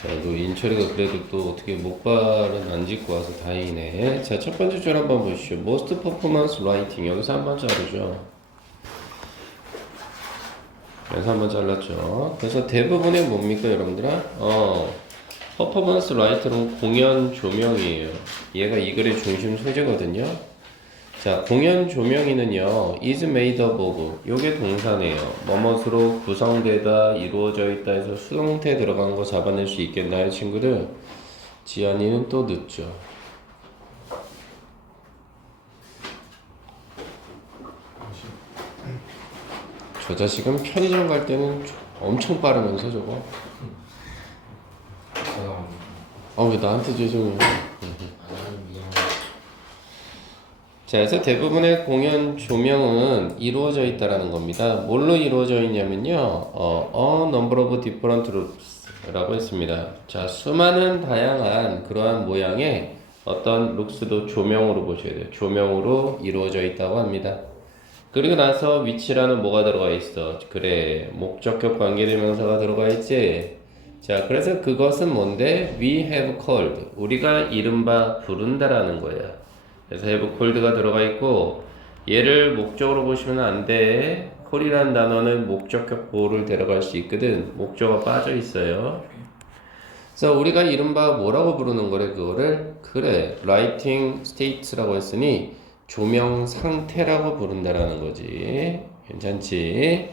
자, 너 인철이가 그래도 또 어떻게 목발은 안 짚고 와서 다행이네. 자, 첫 번째 줄 한번 보시죠. Most performance writing. 여기서 한번 자르죠. 여기서 한번 잘랐죠. 그래서 대부분의 뭡니까, 여러분들아? 퍼포먼스 라이터는 공연 조명이에요. 얘가 이 글의 중심 소재거든요. 자, 공연 조명이는요, is made up of. 요게 동사네요. 뭐뭇으로 구성되다, 이루어져 있다 해서 수동태 들어간 거 잡아낼 수 있겠나요, 친구들? 지안이는 또 늦죠. 저 자식은 편의점 갈 때는 엄청 빠르면서 저거. 왜 나한테 죄송해요. 자, 그래서 대부분의 공연 조명은 이루어져 있다라는 겁니다. 뭘로 이루어져 있냐면요, a number of different looks라고 했습니다. 자, 수많은 다양한 그러한 모양의 어떤 룩스도 조명으로 보셔야 돼요. 조명으로 이루어져 있다고 합니다. 그리고 나서 위치라는 뭐가 들어가 있어? 그래, 목적격 관계대명사가 들어가 있지. 자, 그래서 그것은 뭔데? We have called. 우리가 이른바 부른다라는 거야. 그래서 have called가 들어가 있고, 얘를 목적으로 보시면 안 돼. call이라는 단어는 목적격 보호를 데려갈 수 있거든. 목적어가 빠져 있어요. 그래서 우리가 이른바 뭐라고 부르는 거래, 그거를? 그래, lighting states라고 했으니 조명 상태라고 부른다라는 거지. 괜찮지?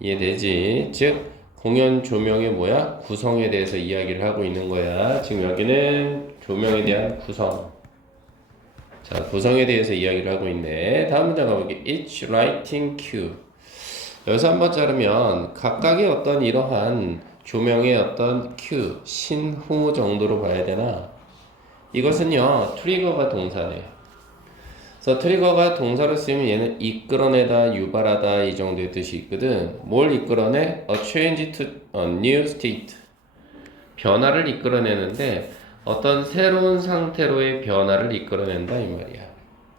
이해되지? 즉, 공연 조명의 뭐야? 구성에 대해서 이야기를 하고 있는 거야. 지금 여기는 조명에 대한 구성. 자, 구성에 대해서 이야기를 하고 있네. 다음 문장 가볼게. Each lighting cue. 여기서 한번 자르면 각각의 어떤 이러한 조명의 어떤 cue, 신호 정도로 봐야 되나? 이것은요, 트리거가 동사네요. 그래서 트리거가 동사로 쓰이면 얘는 이끌어내다, 유발하다 이 정도의 뜻이 있거든. 뭘 이끌어내? A change to a new state. 변화를 이끌어내는데 어떤 새로운 상태로의 변화를 이끌어낸다 이 말이야.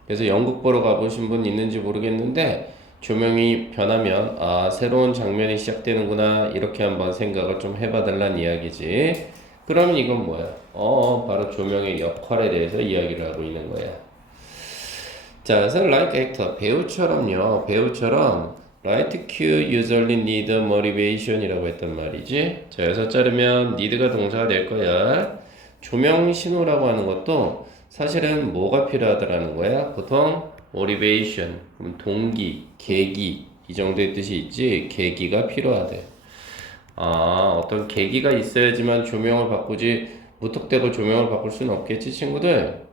그래서 영국 보러 가보신 분 있는지 모르겠는데 조명이 변하면 새로운 장면이 시작되는구나 이렇게 한번 생각을 좀 해봐달란 이야기지. 그러면 이건 뭐야? 바로 조명의 역할에 대해서 이야기를 하고 있는 거야. 자, 그래서 like actor, 배우처럼 right cue usually need motivation 이라고 했단 말이지. 자, 여기서 자르면 need가 동사가 될 거야. 조명 신호라고 하는 것도 사실은 뭐가 필요하다라는 거야? 보통 motivation, 그럼 동기, 계기 이 정도의 뜻이 있지. 계기가 필요하대. 어떤 계기가 있어야지만 조명을 바꾸지 무턱대고 조명을 바꿀 수는 없겠지, 친구들.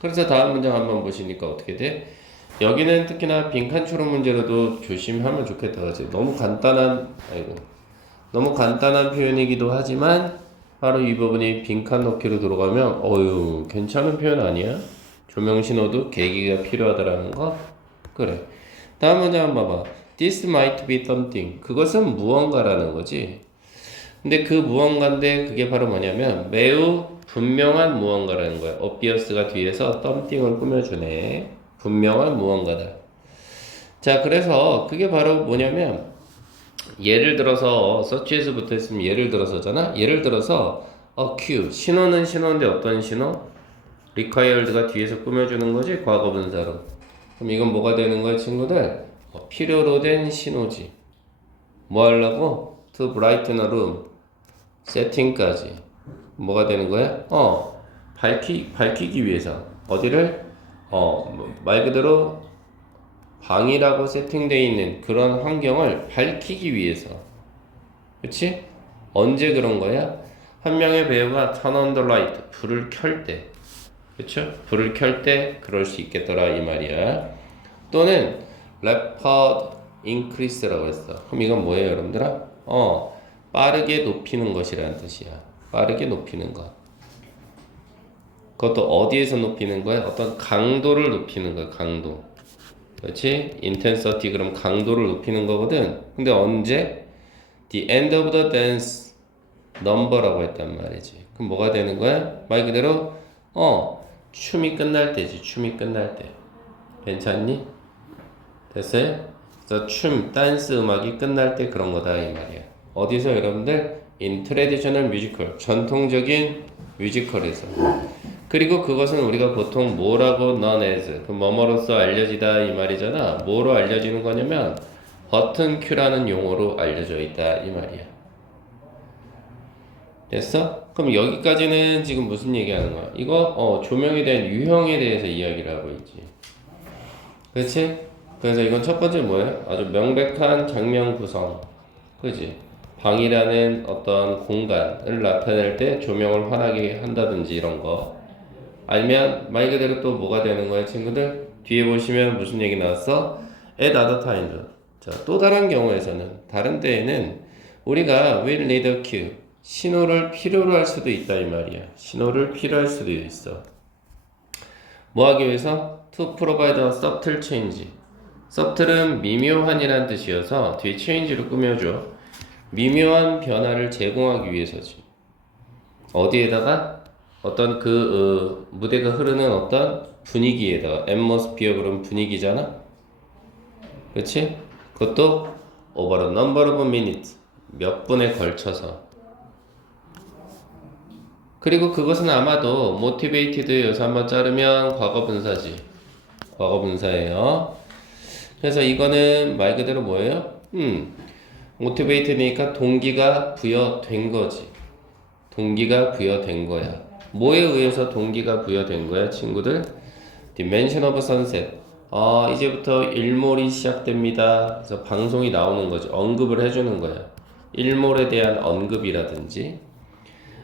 그래서 다음 문장 한번 보시니까 어떻게 돼? 여기는 특히나 빈칸 추론 문제로도 조심하면 좋겠다, 그치? 너무 간단한 표현이기도 하지만 바로 이 부분이 빈칸 넣기로 들어가면 괜찮은 표현 아니야? 조명 신호도 계기가 필요하다라는 거? 그래. 다음 문장 한번 봐봐. This might be something. 그것은 무언가라는 거지. 근데 그 무언가인데 그게 바로 뭐냐면 매우 분명한 무언가라는 거야. obvious가 뒤에서 something을 꾸며주네. 분명한 무언가다. 자, 그래서 그게 바로 뭐냐면 예를 들어서 such에서 붙어 있으면 예를 들어서잖아. 예를 들어서 cue 신호는 신호인데 어떤 신호? required가 뒤에서 꾸며주는 거지 과거분사로. 그럼 이건 뭐가 되는 거야, 친구들? 필요로 된 신호지. 뭐 하려고? To brighten a room. 세팅까지. 뭐가 되는 거야? 밝히기 위해서. 어디를? 말 그대로 방이라고 세팅되어 있는 그런 환경을 밝히기 위해서. 그치? 언제 그런 거야? 한 명의 배우가 turn on the light. 불을 켤 때. 그쵸? 불을 켤 때 그럴 수 있겠더라 이 말이야. 또는 rapid increase라고 했어. 그럼 이건 뭐예요, 여러분들아? 빠르게 높이는 것이라는 뜻이야. 빠르게 높이는 것. 그것도 어디에서 높이는 거야? 어떤 강도를 높이는 거야, 강도. 그렇지? intensity 그럼 강도를 높이는 거거든. 근데 언제? The end of the dance number라고 했단 말이지. 그럼 뭐가 되는 거야? 말 그대로 춤이 끝날 때지. 춤이 끝날 때. 괜찮니? 됐어요? 그래서 춤, 댄스 음악이 끝날 때 그런 거다 이 말이야. 어디서 여러분들? in traditional musical, 전통적인 뮤지컬에서. 그리고 그것은 우리가 보통 뭐라고 known as, 그 뭐뭐로서 알려지다 이 말이잖아. 뭐로 알려지는 거냐면 버튼 큐라는 용어로 알려져 있다 이 말이야. 됐어? 그럼 여기까지는 지금 무슨 얘기하는 거야? 이거 조명에 대한 유형에 대해서 이야기를 하고 있지. 그렇지? 그래서 이건 첫 번째 뭐예요? 아주 명백한 장면 구성. 그지? 방이라는 어떤 공간을 나타낼 때 조명을 환하게 한다든지 이런 거. 아니면 말 그대로 또 뭐가 되는 거야, 친구들? 뒤에 보시면 무슨 얘기 나왔어? At other times. 자, 또 다른 경우에서는, 다른 때에는 우리가 will need a cue, 신호를 필요로 할 수도 있다 이 말이야. 신호를 필요할 수도 있어. 뭐 하기 위해서? To provide a subtle change. subtle은 미묘한이란 뜻이어서 뒤에 change로 꾸며줘. 미묘한 변화를 제공하기 위해서지. 어디에다가? 어떤 무대가 흐르는 어떤 분위기에다가. atmosphere 그러면 분위기잖아? 그렇지? 그것도 over a number of minutes, 몇 분에 걸쳐서. 그리고 그것은 아마도 motivated 여기서 한번 자르면 과거분사지. 과거분사예요. 그래서 이거는 말 그대로 뭐예요? motivated니까 동기가 부여된 거지. 동기가 부여된 거야. 뭐에 의해서 동기가 부여된 거야, 친구들? Dimension of Sunset. 이제부터 일몰이 시작됩니다. 그래서 방송이 나오는 거지. 언급을 해주는 거야. 일몰에 대한 언급이라든지.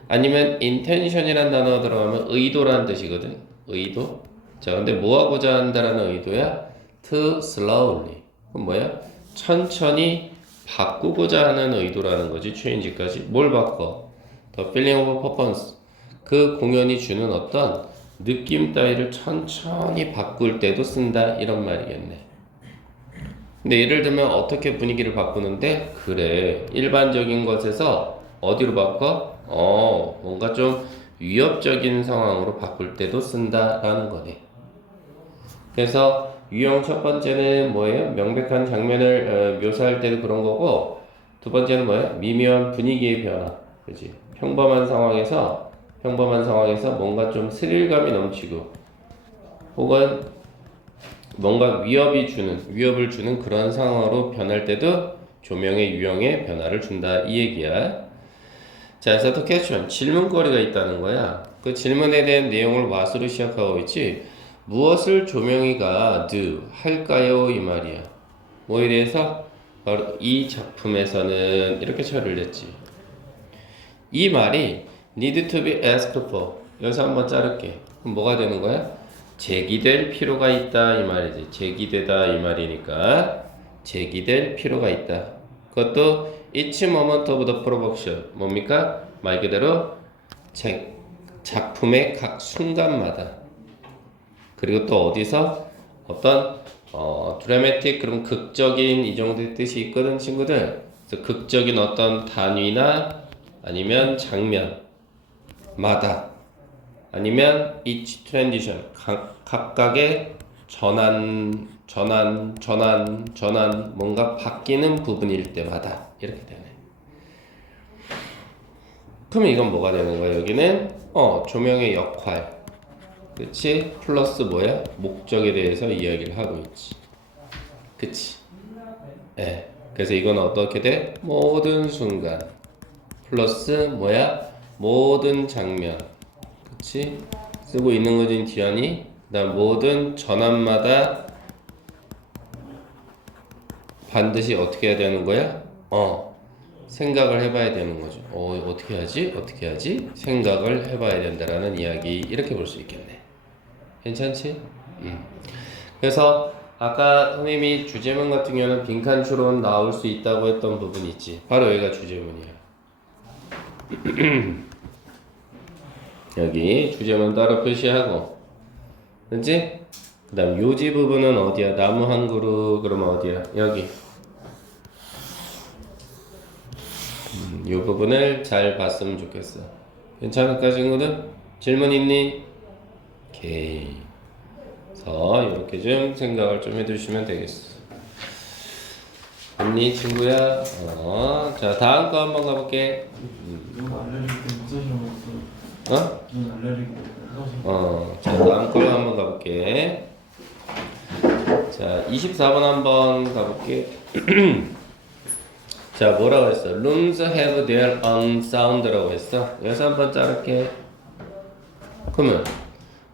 아니면 intention이라는 단어가 들어가면 의도라는 뜻이거든. 의도. 자, 근데 뭐 하고자 한다라는 의도야? To slowly. 그럼 뭐야? 천천히 바꾸고자 하는 의도라는 거지. change까지. 뭘 바꿔? The feeling of performance. 그 공연이 주는 어떤 느낌 따위를 천천히 바꿀 때도 쓴다 이런 말이겠네. 근데 예를 들면 어떻게 분위기를 바꾸는데? 그래, 일반적인 것에서 어디로 바꿔? 뭔가 좀 위협적인 상황으로 바꿀 때도 쓴다라는 거네. 그래서 유형 첫 번째는 뭐예요? 명백한 장면을 묘사할 때도 그런 거고, 두 번째는 뭐예요? 미묘한 분위기의 변화. 그지? 평범한 상황에서 뭔가 좀 스릴감이 넘치고 혹은 뭔가 위협을 주는 그런 상황으로 변할 때도 조명의 유형에 변화를 준다 이 얘기야. 자, 그래서 또 퀘스천, 질문거리가 있다는 거야. 그 질문에 대한 내용을 what으로 시작하고 있지. 무엇을 조명이가 do 할까요 이 말이야. 뭐에 대해서? 바로 이 작품에서는 이렇게 처리를 했지. 이 말이 need to be asked for. 여기서 한번 자를게. 그럼 뭐가 되는 거야? 제기될 필요가 있다 이 말이지. 제기되다 이 말이니까 제기될 필요가 있다. 그것도 each moment of the production. 뭡니까? 말 그대로 작품의 각 순간마다. 그리고 또 어디서 어떤 드라마틱 그런 극적인 이 정도의 뜻이 있거든 친구들. 그래서 극적인 어떤 단위나 아니면 장면마다 아니면 each transition 각각의 전환 뭔가 바뀌는 부분일 때마다 이렇게 되네. 그러면 이건 뭐가 되는 거야? 여기는 조명의 역할, 그치? 플러스 뭐야? 목적에 대해서 이야기를 하고 있지. 그치? 예. 그래서 이건 어떻게 돼? 모든 순간 플러스 뭐야? 모든 장면. 그치? 쓰고 있는 거지 뒤안이. 그다음 모든 전환마다 반드시 어떻게 해야 되는 거야? 생각을 해봐야 되는 거죠. 어떻게 하지? 생각을 해봐야 된다라는 이야기 이렇게 볼 수 있겠네. 괜찮지? 그래서 아까 선생님이 주제문 같은 경우는 빈칸 추론 나올 수 있다고 했던 부분이 있지. 바로 여기가 주제문이야. 여기 주제문 따로 표시하고, 그렇지? 그 다음 요지 부분은 어디야? 나무 한 그루. 그러면 어디야? 여기. 이 부분을 잘 봤으면 좋겠어. 괜찮을까 친구들? 질문 있니? 오케이. 그래서 이렇게 좀 생각을 좀 해두시면 되겠어. 됐니 친구야? 자 다음 거 한번 가볼게. 이거 알레르기 때문에 써주는 거 어? 이건 알레르기 때문에 써주는 자 다음 걸로 한번 가볼게. 자 24번 한번 가볼게. 자 뭐라고 했어? Rooms have their own sound라고 했어. 여기서 한번 자를게. 그러면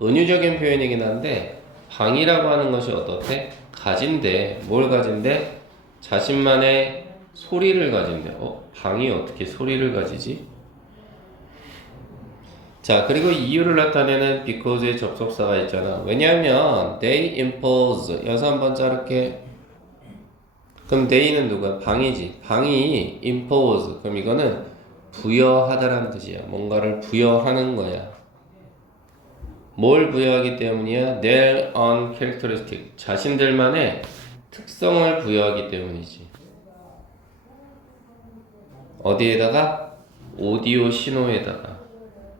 은유적인 표현이긴 한데 방이라고 하는 것이 어떻대? 가진대. 뭘 가진대? 자신만의 소리를 가진대. 방이 어떻게 소리를 가지지? 자 그리고 이유를 나타내는 because의 접속사가 있잖아. 왜냐하면 they impose. 여기서 한번 자를게. 그럼 they는 누가? 방이지. 방이 impose. 그럼 이거는 부여하다라는 뜻이야. 뭔가를 부여하는 거야. 뭘 부여하기 때문이야? their own characteristic. 자신들만의 특성을 부여하기 때문이지. 어디에다가? 오디오 신호에다가.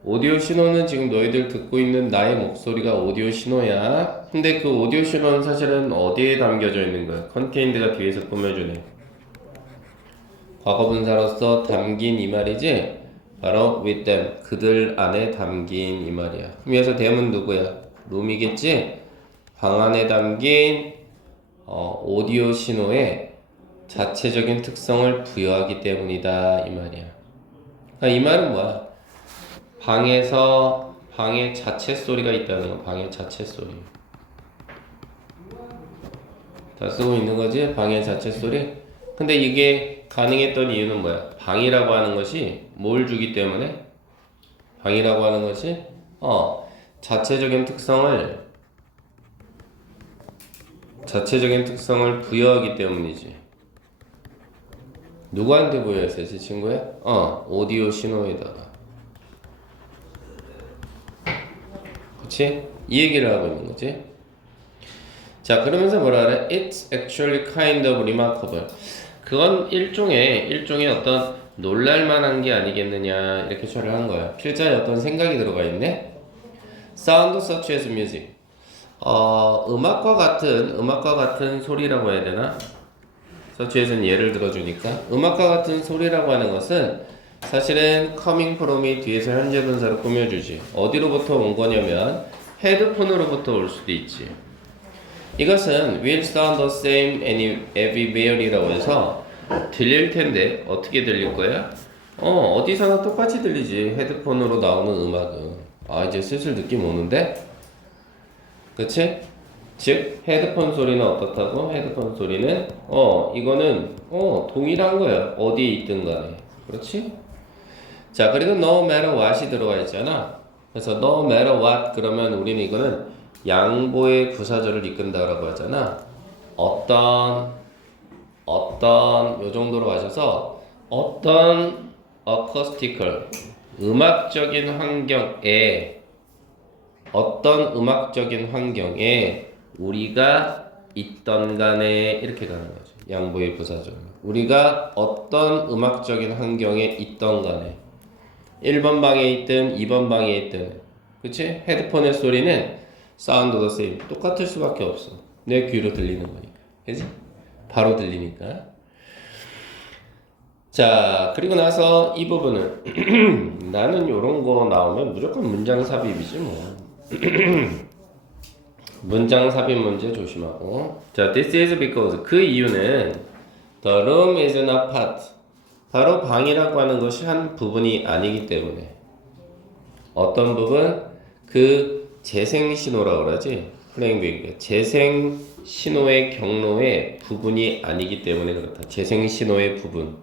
오디오 신호는 지금 너희들 듣고 있는 나의 목소리가 오디오 신호야. 근데 그 오디오 신호는 사실은 어디에 담겨져 있는 거야? 컨테인드가 뒤에서 꾸며주네. 과거분사로서 담긴 이 말이지? 바로 with them. 그들 안에 담긴 이 말이야. 그럼 여기서 them은 누구야? 룸이겠지? 방 안에 담긴 오디오 신호에 자체적인 특성을 부여하기 때문이다 이 말이야. 그러니까 이 말은 뭐야? 방에서 방의 자체 소리가 있다는 거. 방의 자체 소리. 다 쓰고 있는 거지? 방의 자체 소리. 근데 이게 가능했던 이유는 뭐야? 방이라고 하는 것이 뭘 주기 때문에? 방이라고 하는 것이 자체적인 특성을 부여하기 때문이지. 누구한테 부여했어요, 제 친구야? 오디오 신호에다가. 그치? 이 얘기를 하고 있는 거지. 자, 그러면서 뭐라 그래? It's actually kind of remarkable. 그건 일종의 어떤 놀랄만한 게 아니겠느냐 이렇게 처리를 한 거야. 필자에 어떤 생각이 들어가 있네. Sound such as music. 음악과 같은 소리라고 해야 되나? such as는 예를 들어주니까 음악과 같은 소리라고 하는 것은 사실은 coming from이 뒤에서 현재 분사로 꾸며주지. 어디로부터 온 거냐면 헤드폰으로부터 올 수도 있지. 이것은 will sound the same everywhere이라고 해서 들릴 텐데 어떻게 들릴 거야? 어디서나 똑같이 들리지. 헤드폰으로 나오는 음악은. 이제 슬슬 느낌 오는데? 그치? 즉 헤드폰 소리는 어떻다고? 헤드폰 소리는 이거는 동일한 거야. 어디에 있든 간에. 그렇지? 자 그리고 no matter what이 들어가 있잖아. 그래서 no matter what 그러면 우리는 이거는 양보의 부사절을 이끈다라고 하잖아. 어떤 요 정도로 가셔서 어떤 acoustical 음악적인 환경에 우리가 있던 간에 이렇게 가는 거죠. 양보의 부사절. 우리가 어떤 음악적인 환경에 있던 간에 1번 방에 있든 2번 방에 있든 그치? 헤드폰의 소리는 사운드 더 세임 똑같을 수밖에 없어. 내 귀로 들리는 거니까. 그치? 바로 들리니까. 자 그리고 나서 이 부분은 나는 요런 거 나오면 무조건 문장 삽입이지 뭐. 문장 삽입 문제 조심하고. 자 this is because 그 이유는 the room is not part 바로 방이라고 하는 것이 한 부분이 아니기 때문에. 어떤 부분? 그 재생신호라고 그러지. 플레잉백 재생신호의 경로의 부분이 아니기 때문에 그렇다. 재생신호의 부분.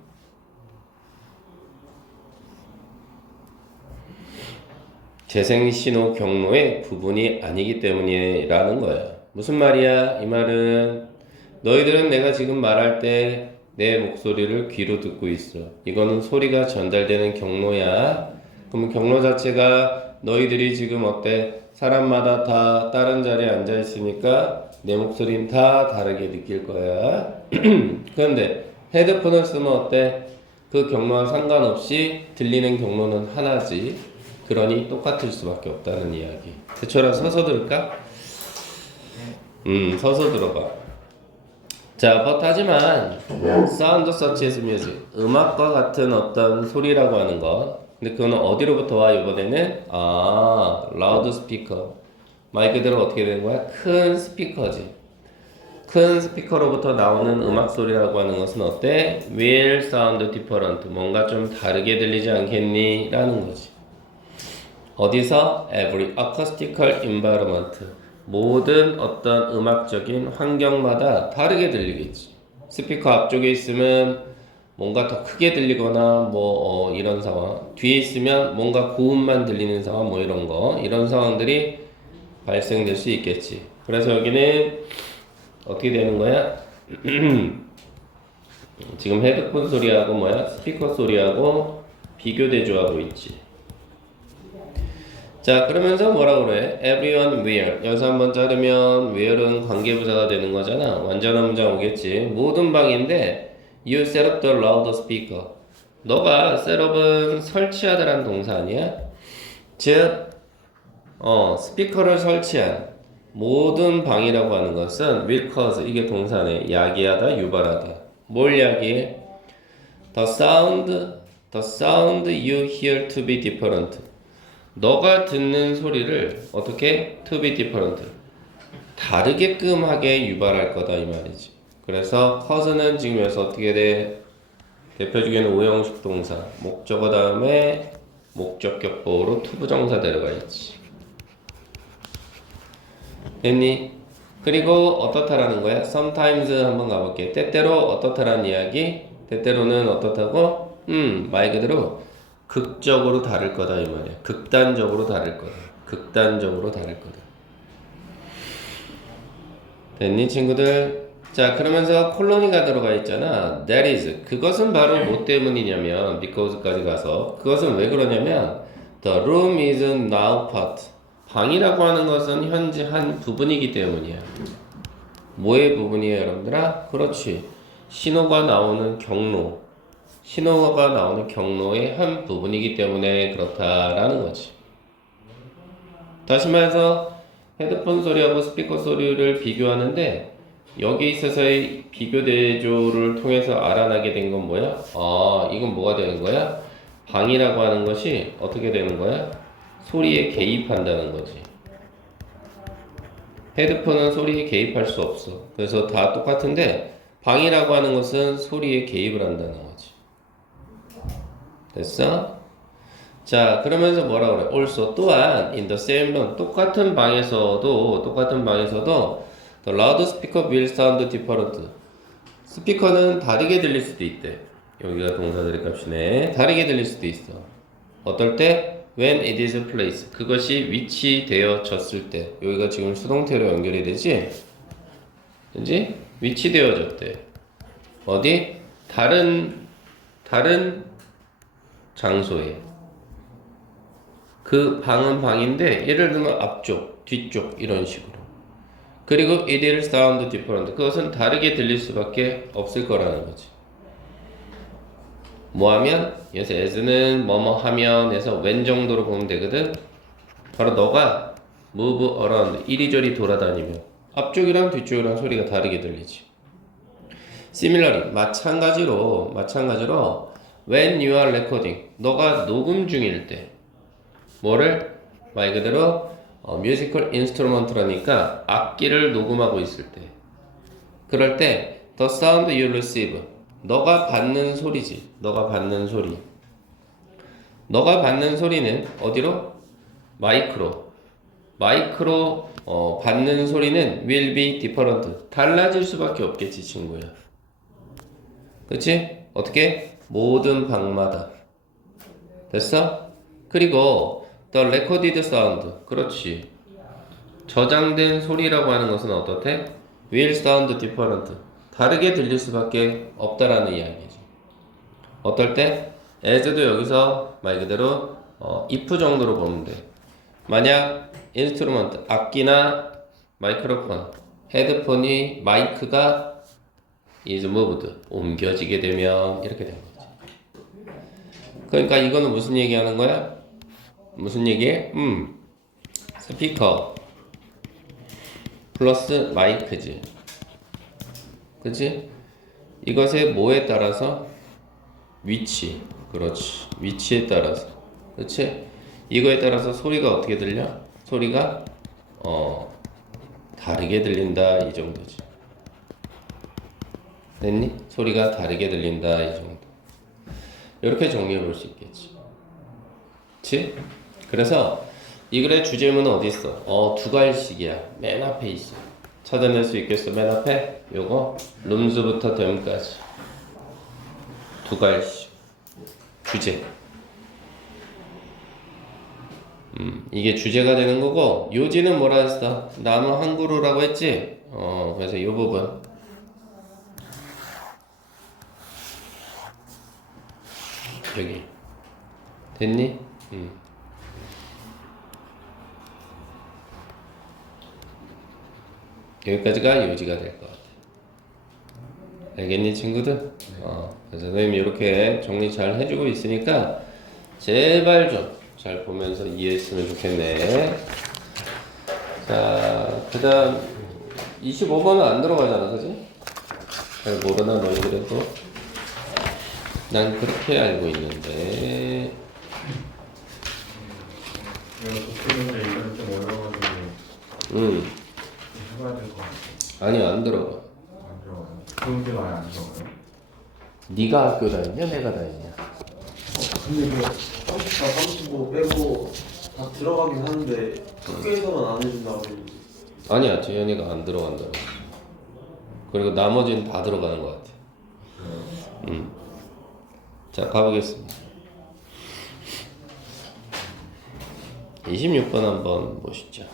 재생신호 경로의 부분이 아니기 때문이라는 거야. 무슨 말이야? 이 말은 너희들은 내가 지금 말할 때 내 목소리를 귀로 듣고 있어. 이거는 소리가 전달되는 경로야. 그럼 경로 자체가 너희들이 지금 어때? 사람마다 다 다른 자리에 앉아 있으니까 내 목소리는 다 다르게 느낄 거야. 그런데 헤드폰을 쓰면 어때? 그 경로와 상관없이 들리는 경로는 하나지. 그러니 똑같을 수밖에 없다는 이야기. 대초라 서서 들을까? 서서 들어봐. 자, but 하지만 sound such as music 음악과 같은 어떤 소리라고 하는 것 근데 그거는 어디로부터 와 이번에는 loud speaker 말 그대로 어떻게 되는 거야? 큰 스피커지 큰 스피커로부터 나오는 음악 소리라고 하는 것은 어때? will sound different 뭔가 좀 다르게 들리지 않겠니? 라는 거지 어디서? every acoustical environment 모든 어떤 음악적인 환경마다 다르게 들리겠지. 스피커 앞쪽에 있으면 뭔가 더 크게 들리거나 이런 상황. 뒤에 있으면 뭔가 고음만 들리는 상황 이런 거. 이런 상황들이 발생될 수 있겠지. 그래서 여기는 어떻게 되는 거야? 지금 헤드폰 소리하고 스피커 소리하고 비교 대조하고 있지. 자 그러면서 뭐라고 그래? Everyone where 여기서 한번 자르면 where은 관계부사가 되는 거잖아 완전한 문장 오겠지 모든 방인데 You set up the loudspeaker 너가 setup은 설치하다라는 동사 아니야? 즉 스피커를 설치한 모든 방이라고 하는 것은 will cause 이게 동사네 야기하다 유발하다 뭘 야기해? The sound you hear to be different 너가 듣는 소리를 어떻게 to be different 다르게끔 하게 유발할 거다 이 말이지. 그래서 cause는 지금 여기서 어떻게 돼? 대표적인 오형식 동사 목적어 다음에 목적격 보호로 to 부정사 들어가 있지. 됐니? 그리고 어떻다라는 거야? sometimes 한번 가볼게. 때때로 어떻다라는 이야기. 때때로는 어떻다고? 말 그대로 극적으로 다를 거다 이 말이야. 극단적으로 다를 거다. 극단적으로 다를 거다. 됐니 친구들? 자 그러면서 콜로니가 들어가 있잖아. That is 그것은 바로 뭐 때문이냐면 because까지 가서 그것은 왜 그러냐면 The room is now part 방이라고 하는 것은 현재 한 부분이기 때문이야. 뭐의 부분이에요 여러분들아? 그렇지. 신호가 나오는 경로의 한 부분이기 때문에 그렇다라는 거지. 다시 말해서 헤드폰 소리하고 스피커 소리를 비교하는데 여기 있어서의 비교 대조를 통해서 알아나게 된 건 뭐야? 이건 뭐가 되는 거야? 방이라고 하는 것이 어떻게 되는 거야? 소리에 개입한다는 거지. 헤드폰은 소리에 개입할 수 없어. 그래서 다 똑같은데 방이라고 하는 것은 소리에 개입을 한다는 거지. 됐어? 자 그러면서 뭐라 그래? also 또한 in the same room 똑같은 방에서도 the loudspeaker will sound different 스피커는 다르게 들릴 수도 있대. 여기가 동사들의 값이네. 다르게 들릴 수도 있어. 어떨 때? when it is placed 그것이 위치되어졌을 때 여기가 지금 수동태로 연결이 되지? 그지? 위치되어졌대. 어디? 다른 장소에 그 방은 방인데 예를 들면 앞쪽, 뒤쪽 이런 식으로 그리고 it will sound different 그것은 다르게 들릴 수밖에 없을 거라는 거지. 뭐하면? 여기서 as는 뭐뭐 하면 에서 when 정도로 보면 되거든. 바로 너가 move around 이리저리 돌아다니면 앞쪽이랑 뒤쪽이랑 소리가 다르게 들리지. similarly 마찬가지로 when you are recording 너가 녹음 중일 때 뭐를? 말 그대로 musical instrument라니까 악기를 녹음하고 있을 때 그럴 때 the sound you receive 너가 받는 소리지. 너가 받는 소리는 어디로? 마이크로 받는 소리는 will be different 달라질 수밖에 없겠지 친구야. 그치? 어떻게? 모든 방마다. 됐어? 그리고 the recorded sound 그렇지. 저장된 소리라고 하는 것은 어떻대? will sound different 다르게 들릴 수밖에 없다라는 이야기지. 어떨 때? as도 여기서 말 그대로 if 정도로 보면 돼. 만약 인스트루먼트 악기나 마이크로폰 헤드폰이 마이크가 is moved 옮겨지게 되면 이렇게 되는 거지. 그러니까 이거는 무슨 얘기하는 거야? 무슨 얘기해? 스피커 플러스 마이크지. 그치? 이것의 뭐에 따라서? 위치. 그렇지. 위치에 따라서. 그치? 이거에 따라서 소리가 어떻게 들려? 소리가 다르게 들린다 이 정도지. 됐니? 소리가 다르게 들린다 이 정도. 이렇게 정리해 볼 수 있겠지. 그치? 그래서 이 글의 주제문은 어디 있어? 두 갈씩이야. 맨 앞에 있어. 찾아낼 수 있겠어? 맨 앞에? 요거 룸즈부터 댐까지 두 갈씩. 주제. 이게 주제가 되는 거고, 요지는 뭐라 했어? 나무 한 그루라고 했지? 그래서 이 부분. 여기. 됐니? 여기까지가 요지가 될 것 같아. 알겠니, 친구들? 그래서 선생님이 이렇게 정리 잘 해주고 있으니까, 제발 좀 잘 보면서 이해했으면 좋겠네. 자, 그 다음 25번은 안 들어가잖아, 그지? 잘 모르나 너희들도? 난 그렇게 알고 있는데. 내가 도쿄인데 이건 좀 어려워가지고 해봐야 될 것 같아. 아니요, 안 들어가. 안 들어가요. 그런 게 아예 안 들어가요. 네가 학교 다녔냐, 내가 다녔냐? 근데 이거 34, 35 빼고 다 들어가긴 하는데 학교에서만 안 해준다고 했는데. 아니야, 재현이가 안 들어간다고. 그리고 나머지는 다 들어가는 것 같아. 자, 가보겠습니다. 26번 한번 보시죠.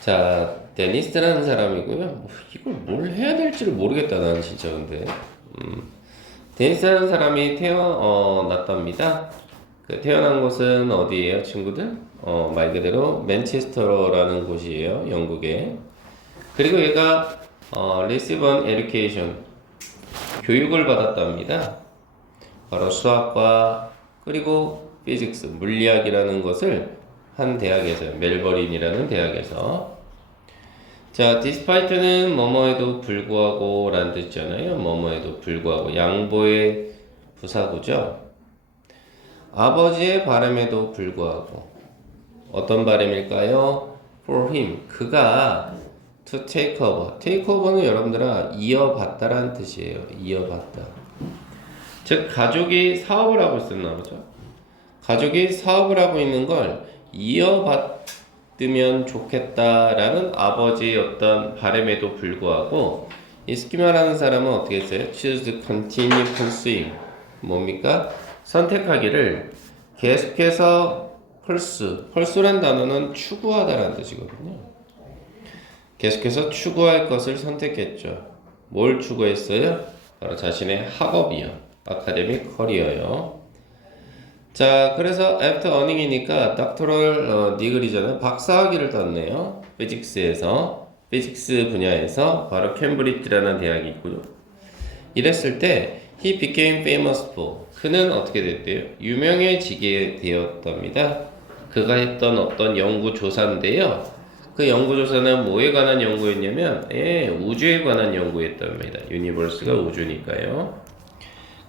자, 데니스라는 사람이고요. 이걸 뭘 해야 될지를 모르겠다, 나는 진짜. 근데 데니스라는 사람이 태어났답니다. 그 태어난 곳은 어디예요, 친구들? 말 그대로 맨체스터라는 곳이에요, 영국에. 그리고 얘가 receive an education, 교육을 받았답니다. 바로 수학과 그리고 피직스, 물리학이라는 것을 한 대학에서요. 멜버린이라는 대학에서. 자, despite는 뭐뭐에도 불구하고 라는 뜻이잖아요. 뭐뭐에도 불구하고, 양보의 부사구죠. 아버지의 바람에도 불구하고, 어떤 바람일까요? For him, 그가 to take over. take over는 여러분들아 이어받다라는 뜻이에요. 이어받다. 즉 가족이 사업을 하고 있었나 보죠. 가족이 사업을 하고 있는 걸 이어받으면 좋겠다라는 아버지의 어떤 바람에도 불구하고, 이 스키마라는 사람은 어떻게 했어요? choose to continue pursuing. 뭡니까? 선택하기를 계속해서 pursue란 단어는 추구하다라는 뜻이거든요. 계속해서 추구할 것을 선택했죠. 뭘 추구했어요? 바로 자신의 학업이요. 아카데믹 커리어요. 자, 그래서 after earning이니까 doctoral degree잖아요. 박사학위를 땄네요. 피직스 분야에서 바로 캠브리지라는 대학이 있고요. 이랬을 때 he became famous for, 그는 어떻게 됐대요? 유명해지게 되었답니다. 그가 했던 어떤 연구조사인데요. 그 연구조사는 뭐에 관한 연구였냐면 우주에 관한 연구였답니다. 유니버스가 우주니까요.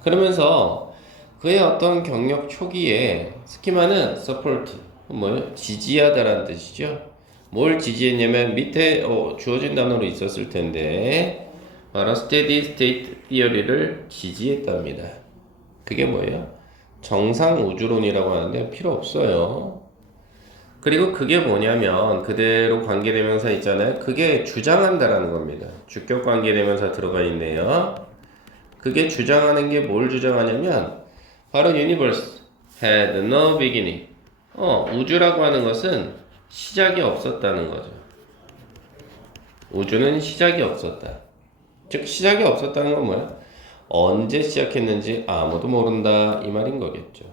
그러면서 그의 어떤 경력 초기에 스키마는 support, 뭐요? 지지하다라는 뜻이죠. 뭘 지지했냐면 밑에 주어진 단어로 있었을 텐데 바로 steady state theory를 지지했답니다. 그게 뭐예요? 정상 우주론이라고 하는데 필요 없어요. 그리고 그게 뭐냐면 그대로 관계대명사 있잖아요. 그게 주장한다라는 겁니다. 주격 관계대명사 들어가 있네요. 그게 주장하는 게 뭘 주장하냐면 바로 universe had no beginning. 우주라고 하는 것은 시작이 없었다는 거죠. 우주는 시작이 없었다. 즉 시작이 없었다는 건 뭐야? 언제 시작했는지 아무도 모른다 이 말인 거겠죠.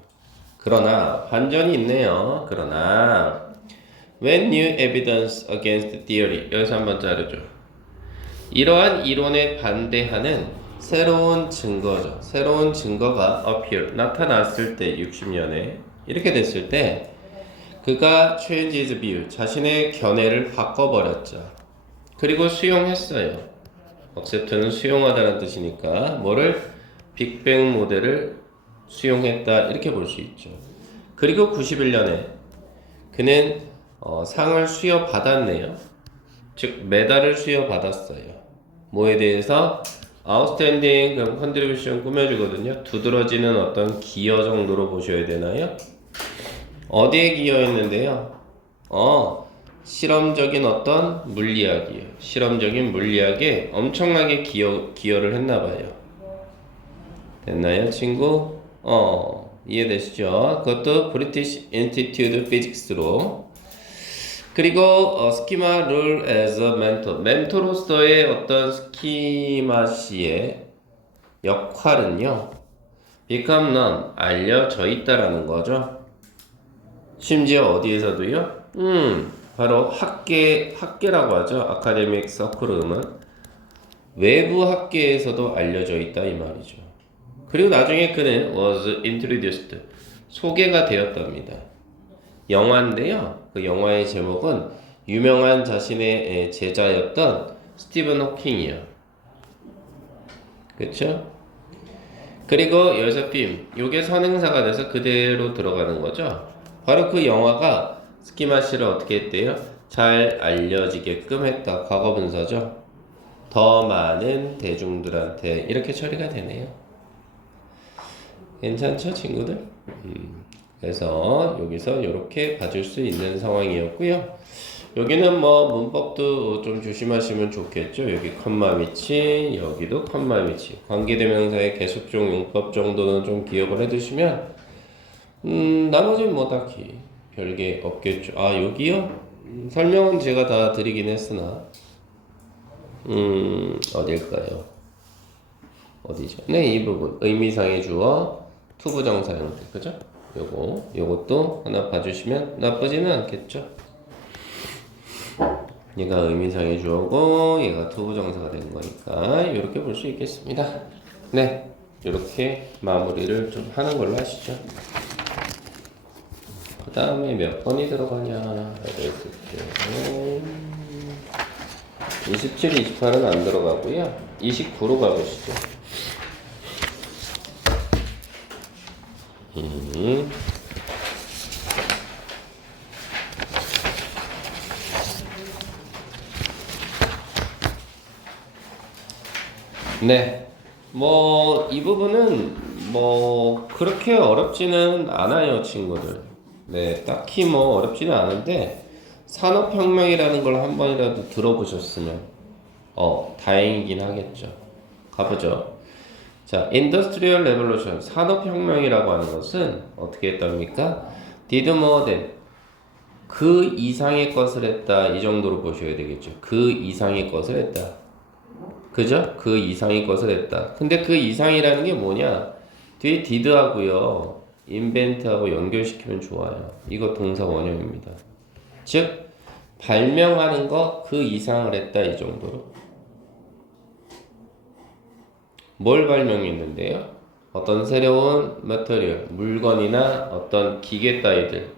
그러나 반전이 있네요. 그러나 when new evidence against theory, 여기서 한번 자르죠. 이러한 이론에 반대하는 새로운 증거죠. 새로운 증거가 appear, 나타났을 때 60년에 이렇게 됐을 때 그가 change his view, 자신의 견해를 바꿔버렸죠. 그리고 수용했어요. accept는 수용하다는 뜻이니까 뭐를 빅뱅 모델을 수용했다 이렇게 볼 수 있죠. 그리고 91년에 그는 상을 수여받았네요. 즉 메달을 수여받았어요. 뭐에 대해서? 아웃스탠딩 그럼 컨트리뷰션 꾸며주거든요. 두드러지는 어떤 기여 정도로 보셔야 되나요? 어디에 기여했는데요? 실험적인 어떤 물리학이에요. 실험적인 물리학에 엄청나게 기여를 했나봐요. 됐나요, 친구? 이해되시죠? 그것도 British Institute of Physics로. 그리고 스키마 룰 as a mentor. 멘토로서의 어떤 스키마 씨의 역할은요. become known, 알려져 있다라는 거죠. 심지어 어디에서도요? 바로 학계라고 하죠. 아카데믹 서클은 외부 학계에서도 알려져 있다 이 말이죠. 그리고 나중에 그는 was introduced, 소개가 되었답니다. 영화인데요. 그 영화의 제목은 유명한 자신의 제자였던 스티븐 호킹이요. 그렇죠? 그리고 여기서 빔, 요게 선행사가 돼서 그대로 들어가는 거죠. 바로 그 영화가 스키마 씨를 어떻게 했대요? 잘 알려지게끔 했다. 과거 분사죠. 더 많은 대중들한테 이렇게 처리가 되네요. 괜찮죠, 친구들? 그래서 여기서 이렇게 봐줄 수 있는 상황이었고요. 여기는 뭐 문법도 좀 조심하시면 좋겠죠. 여기 컴마 위치, 여기도 컴마 위치. 관계대명사의 계속종 용법 정도는 좀 기억을 해두시면 나머지는 뭐 딱히 별게 없겠죠. 여기요? 설명은 제가 다 드리긴 했으나 어딜까요? 어디죠? 네, 이 부분 의미상의 주어 투부정사 형태, 그죠? 요것도 하나 봐주시면 나쁘지는 않겠죠? 얘가 의미상의 주어고 얘가 투부정사가 되는 거니까 이렇게 볼 수 있겠습니다. 네, 이렇게 마무리를 좀 하는 걸로 하시죠. 그 다음에 몇 번이 들어가냐? 27, 28은 안 들어가고요. 29로 가보시죠. 네. 뭐, 이 부분은 뭐, 그렇게 어렵지는 않아요, 친구들. 네. 딱히 뭐, 어렵지는 않은데, 산업혁명이라는 걸 한 번이라도 들어보셨으면, 다행이긴 하겠죠. 가보죠. 자, Industrial Revolution, 산업혁명이라고 하는 것은 어떻게 했답니까? Did more than, 그 이상의 것을 했다. 이 정도로 보셔야 되겠죠. 그 이상의 것을 했다. 그죠? 그 이상의 것을 했다. 근데 그 이상이라는 게 뭐냐? 뒤에 did하고요, invent하고 연결시키면 좋아요. 이거 동사 원형입니다. 즉, 발명하는 것 그 이상을 했다. 이 정도로. 뭘 발명했는데요? 어떤 새로운 매터리얼, 물건이나 어떤 기계 따위들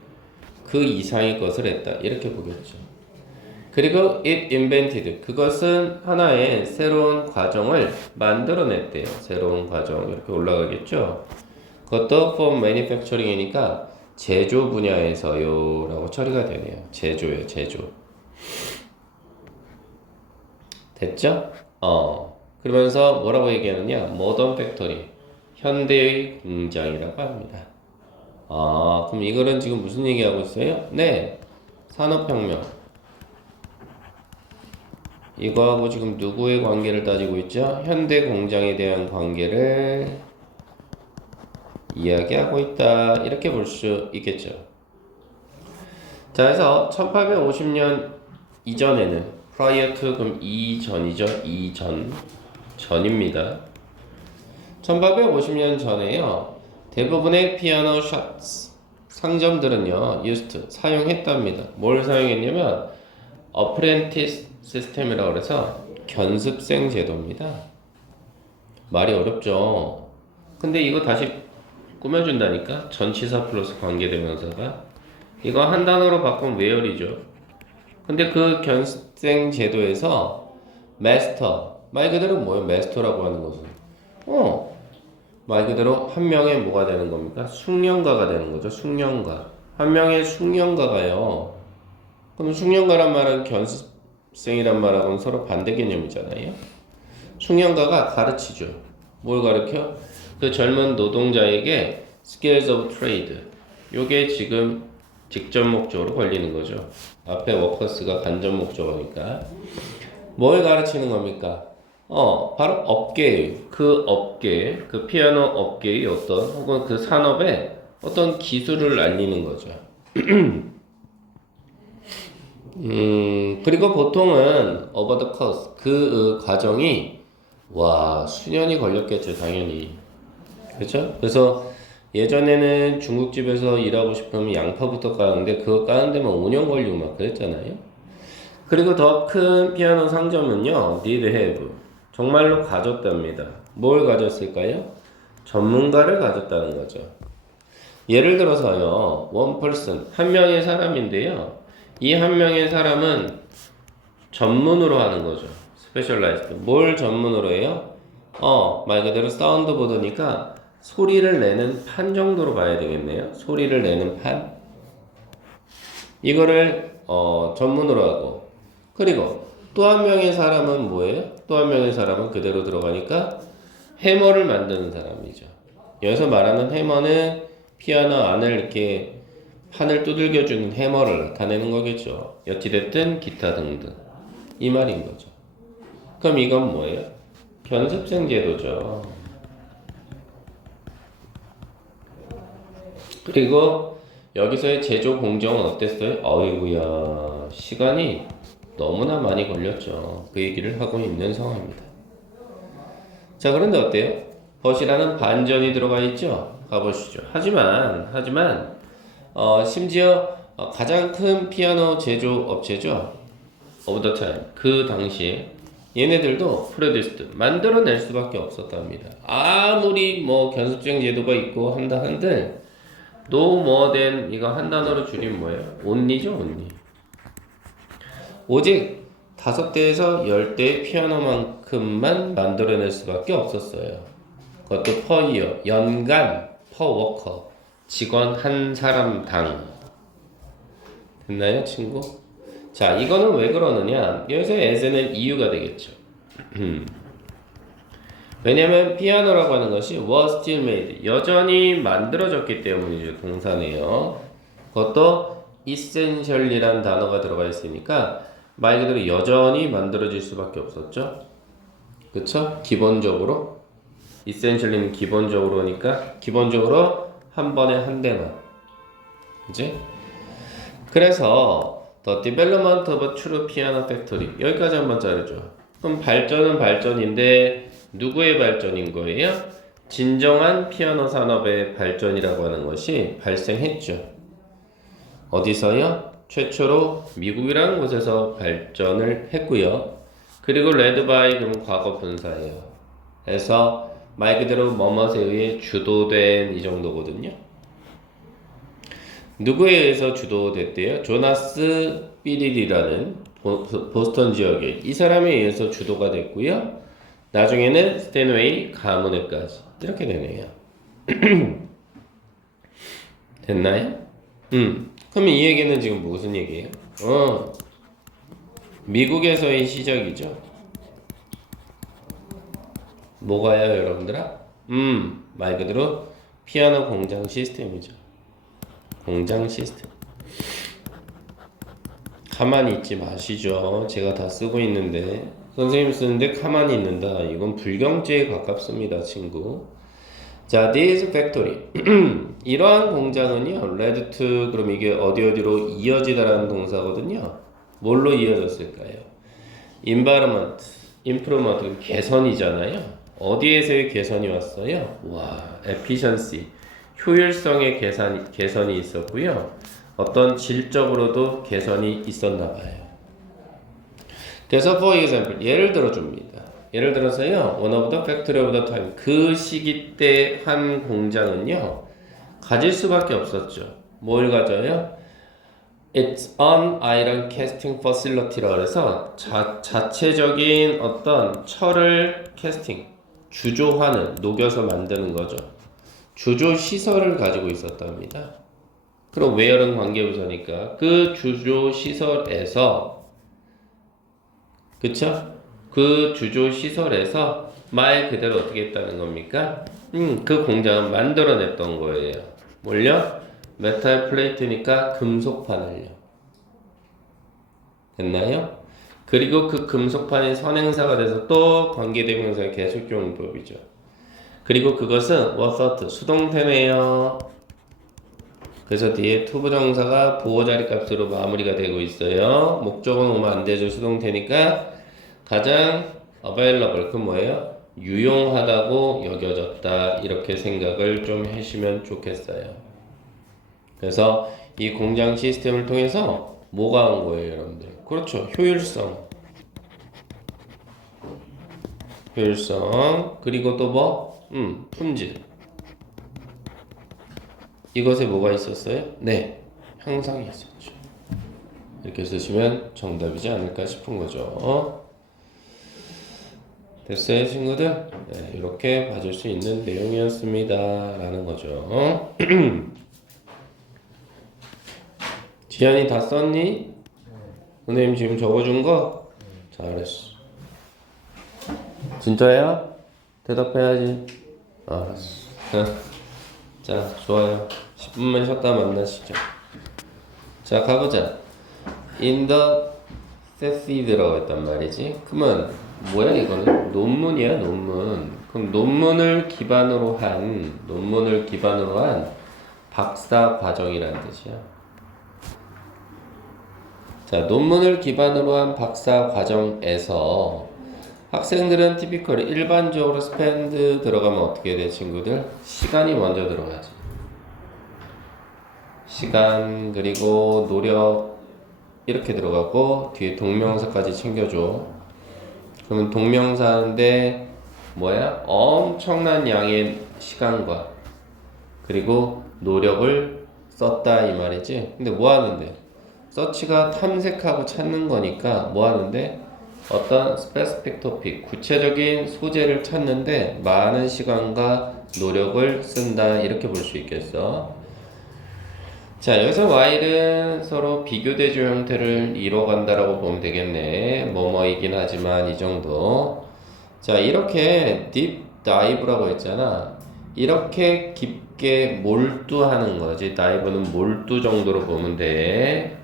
그 이상의 것을 했다. 이렇게 보겠죠. 그리고 it invented, 그것은 하나의 새로운 과정을 만들어냈대요. 새로운 과정 이렇게 올라가겠죠. 그것도 for manufacturing이니까 제조 분야에서요 라고 처리가 되네요. 제조예요, 제조. 됐죠? 그러면서 뭐라고 얘기하느냐? 모던 팩토리, 현대의 공장이라고 합니다. 그럼 이거는 지금 무슨 얘기하고 있어요? 네, 산업혁명. 이거하고 지금 누구의 관계를 따지고 있죠? 현대 공장에 대한 관계를 이야기하고 있다. 이렇게 볼 수 있겠죠. 자, 그래서 1850년 이전에는 prior to, 그럼 이전이죠. 전입니다. 1850년 전에요. 대부분의 피아노 샵스, 상점들은요, used, 사용했답니다. 뭘 사용했냐면 apprentice 시스템이라고 그래서 견습생 제도입니다. 말이 어렵죠. 근데 이거 다시 꾸며준다니까. 전치사 플러스 관계대명사가. 이거 한 단어로 바꾸면 where이죠. 근데 그 견습생 제도에서 마스터 말 그대로 뭐예요? 마스터라고 하는 것은 말 그대로 한 명의 뭐가 되는 겁니까? 숙련가가 되는 거죠. 숙련가. 한 명의 숙련가가요. 그럼 숙련가란 말은 견습생이란 말하고는 서로 반대 개념이잖아요. 숙련가가 가르치죠. 뭘 가르쳐? 그 젊은 노동자에게 skills of trade. 요게 지금 직접 목적으로 걸리는 거죠. 앞에 워커스가 간접 목적어니까. 뭘 가르치는 겁니까? 바로 업계예요. 그 업계, 그 피아노 업계의 어떤 혹은 그 산업의 어떤 기술을 알리는 거죠. 그리고 보통은 over the course 그 과정이 수년이 걸렸겠죠, 당연히. 그렇죠? 그래서 예전에는 중국집에서 일하고 싶으면 양파부터 까는데 그거 까는 데만 5년 걸리고 막 그랬잖아요. 그리고 더 큰 피아노 상점은요, need have. 정말로 가졌답니다. 뭘 가졌을까요? 전문가를 가졌다는 거죠. 예를 들어서요, one person, 한 명의 사람인데요. 이 한 명의 사람은 전문으로 하는 거죠. specialized. 뭘 전문으로 해요? 말 그대로 사운드 보드니까 소리를 내는 판 정도로 봐야 되겠네요. 소리를 내는 판. 이거를 전문으로 하고. 그리고 또 한 명의 사람은 뭐예요? 또 한 명의 사람은 그대로 들어가니까 해머를 만드는 사람이죠. 여기서 말하는 해머는 피아노 안을 이렇게 판을 두들겨주는 해머를 나타내는 거겠죠. 여찌됐든 기타 등등. 이 말인 거죠. 그럼 이건 뭐예요? 견습생 제도죠. 그리고 여기서의 제조 공정은 어땠어요? 어이구야, 시간이 너무나 많이 걸렸죠. 그 얘기를 하고 있는 상황입니다. 자, 그런데 어때요? 벗이라는 반전이 들어가 있죠? 가보시죠. 하지만 심지어 가장 큰 피아노 제조 업체죠. of the time. 그 당시에 얘네들도 프로듀스드 만들어낼 수밖에 없었답니다. 아무리 뭐 견습생 제도가 있고 한다 한들 no more than 이거 한 단어로 줄이면 뭐예요? only죠, only. 오직 5대에서 10대의 피아노만큼만 만들어낼 수밖에 없었어요. 그것도 per year, 연간 per worker, 직원 한 사람당. 됐나요, 친구? 자, 이거는 왜 그러느냐? 여기서 as는 이유가 되겠죠. 왜냐면 피아노라고 하는 것이 was still made, 여전히 만들어졌기 때문이죠. 동사네요. 그것도 essential이라는 단어가 들어가 있으니까 말 그대로 여전히 만들어질 수밖에 없었죠. 그쵸? 기본적으로 essential은 기본적으로니까 기본적으로 한 번에 한 대만. 그치? 그래서 the development of a true piano factory 여기까지 한번 자르죠. 그럼 발전은 발전인데 누구의 발전인 거예요? 진정한 피아노 산업의 발전이라고 하는 것이 발생했죠. 어디서요? 최초로 미국이라는 곳에서 발전을 했고요. 그리고 led by 그럼 과거 분사예요. 그래서 말 그대로 뭐뭇에 의해 주도된 이 정도거든요. 누구에 의해서 주도됐대요? 조나스 삐릴이라는 보스턴 지역에 이 사람에 의해서 주도가 됐고요. 나중에는 스탠웨이 가문에까지 이렇게 되네요. 됐나요? 그러면 이 얘기는 지금 무슨 얘기예요? 미국에서의 시작이죠. 뭐가요, 여러분들아? 말 그대로 피아노 공장 시스템이죠. 공장 시스템. 가만히 있지 마시죠. 제가 다 쓰고 있는데 선생님 쓰는데 가만히 있는다. 이건 불경죄에 가깝습니다, 친구. 자, this factory. 이러한 공장은요, led to, 그럼 이게 어디로 이어지다라는 동사거든요. 뭘로 이어졌을까요? environment, improvement, 개선이잖아요. 어디에서의 개선이 왔어요? efficiency, 효율성의 개선이 있었고요. 어떤 질적으로도 개선이 있었나 봐요. 그래서 for example, 예를 들어 줍니다. 예를 들어서요, one of the factory of the time, 그 시기 때 한 공장은요, 가질 수밖에 없었죠. 뭘 가져요? It's an iron casting facility라 그래서 자체적인 어떤 철을 캐스팅, 주조하는, 녹여서 만드는 거죠. 주조 시설을 가지고 있었답니다. 그럼 where는 관계부사니까 그 주조 시설에서, 그쵸? 그 주조 시설에서 말 그대로 어떻게 했다는 겁니까? 그 공장을 만들어냈던 거예요. 뭘요? 메탈 플레이트니까 금속판을요. 됐나요? 그리고 그 금속판이 선행사가 돼서 또 관계대명사의 계속용법이죠. 그리고 그것은 was 수동태네요. 그래서 뒤에 투부정사가 보호자리 값으로 마무리가 되고 있어요. 목적은 오면 안 되죠. 수동태니까 가장 available 그 뭐예요? 유용하다고 여겨졌다. 이렇게 생각을 좀 하시면 좋겠어요. 그래서 이 공장 시스템을 통해서 뭐가 온 거예요, 여러분들? 그렇죠. 효율성. 그리고 또 뭐? 품질. 이것에 뭐가 있었어요? 네, 향상이 있었죠. 이렇게 쓰시면 정답이지 않을까 싶은 거죠. 됐어요, 친구들? 네, 이렇게 봐줄 수 있는 내용이었습니다. 라는 거죠. 지한이 다 썼니? 선생님 지금 적어준 거? 잘했어. 진짜야? 대답해야지. 알았어. 자, 좋아요. 10분만 쉬었다 만나시죠. 자, 가보자. In the thesid라고 했단 말이지. 그러면 뭐야 이거는? 논문이야, 논문. 그럼 논문을 기반으로 한 박사 과정이라는 뜻이야. 자, 논문을 기반으로 한 박사 과정에서 학생들은 티피컬 일반적으로 스펜드 들어가면 어떻게 돼, 친구들? 시간이 먼저 들어가지. 시간 그리고 노력 이렇게 들어가고 뒤에 동명사까지 챙겨줘. 그러면 동명사인데 뭐야? 엄청난 양의 시간과 그리고 노력을 썼다 이 말이지. 근데 뭐 하는데? 서치가 탐색하고 찾는 거니까 뭐 하는데? 어떤 specific topic, 구체적인 소재를 찾는데 많은 시간과 노력을 쓴다 이렇게 볼 수 있겠어. 자, 여기서 while은 서로 비교대조 형태를 이뤄간다라고 보면 되겠네. 뭐뭐이긴 하지만 이 정도. 자, 이렇게 deep dive라고 했잖아. 이렇게 깊게 몰두하는 거지. 다이브는 몰두 정도로 보면 돼.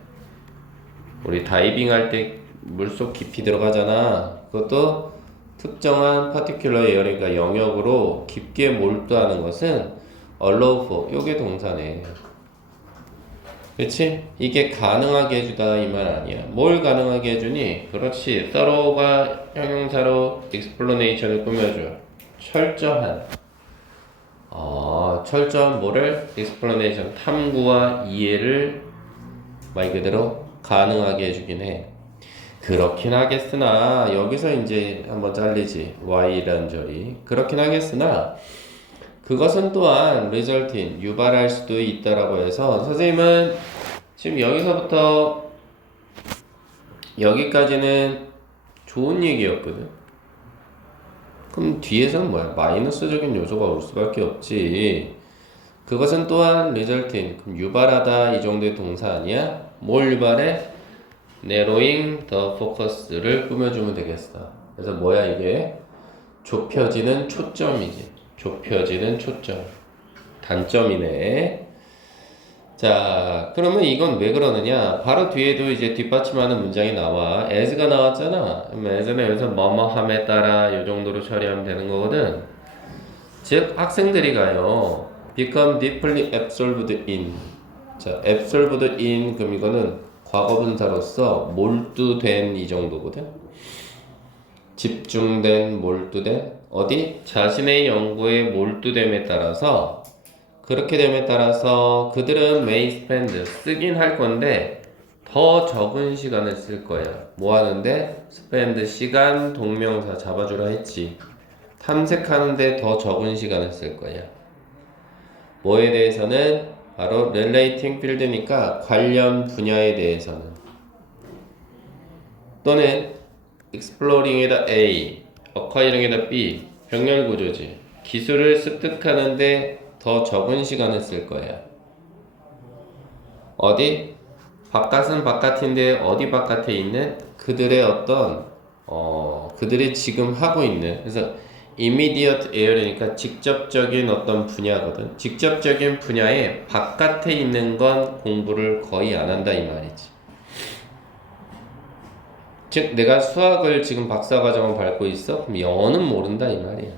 우리 다이빙 할 때 물속 깊이 들어가잖아. 그것도 특정한 particular area가 영역으로 깊게 몰두하는 것은 allow for 요게 동사네. 그치? 이게 가능하게 해주다 이 말 아니야. 뭘 가능하게 해주니? 그렇지. thorough가 형용사로 explanation을 꾸며줘. 철저한. 철저한 뭐를? explanation, 탐구와 이해를 말 그대로 가능하게 해주긴 해. 그렇긴 하겠으나 여기서 이제 한번 잘리지. Y라는 절이. 그렇긴 하겠으나 그것은 또한 result인 유발할 수도 있다라고 해서 선생님은 지금 여기서부터 여기까지는 좋은 얘기였거든. 그럼 뒤에서는 뭐야? 마이너스적인 요소가 올 수밖에 없지. 그것은 또한 result인 그럼 유발하다 이 정도의 동사 아니야? 뭘 유발해? narrowing the focus를 꾸며주면 되겠어. 그래서 뭐야 이게? 좁혀지는 초점이지. 좁혀지는 초점. 단점이네. 자, 그러면 이건 왜 그러느냐? 바로 뒤에도 이제 뒷받침하는 문장이 나와. as가 나왔잖아. 그럼 as는 여기서 뭐뭐함에 따라 이 정도로 처리하면 되는 거거든. 즉, 학생들이 가요. become deeply absorbed in. 자, absorbed in. 그럼 이거는 과거분사로서 몰두된 이 정도거든. 집중된, 몰두된. 어디? 자신의 연구에 몰두됨에 따라서 그렇게 됨에 따라서 그들은 may spend 쓰긴 할 건데 더 적은 시간을 쓸 거야. 뭐 하는데? spend 시간 동명사 잡아주라 했지. 탐색하는데 더 적은 시간을 쓸 거야. 뭐에 대해서는 바로 relating field니까 관련 분야에 대해서는, 또는 exploring에다 A, acquiring에다 B, 병렬 구조지. 기술을 습득하는데 더 적은 시간을 쓸 거야. 어디? 바깥은 바깥인데 어디 바깥에 있는 그들의 어떤 그들이 지금 하고 있는, 그래서 immediate area니까 직접적인 어떤 분야거든. 직접적인 분야에 바깥에 있는 건 공부를 거의 안 한다 이 말이지. 즉 내가 수학을 지금 박사과정을 밟고 있어? 그럼 영어는 모른다 이 말이야.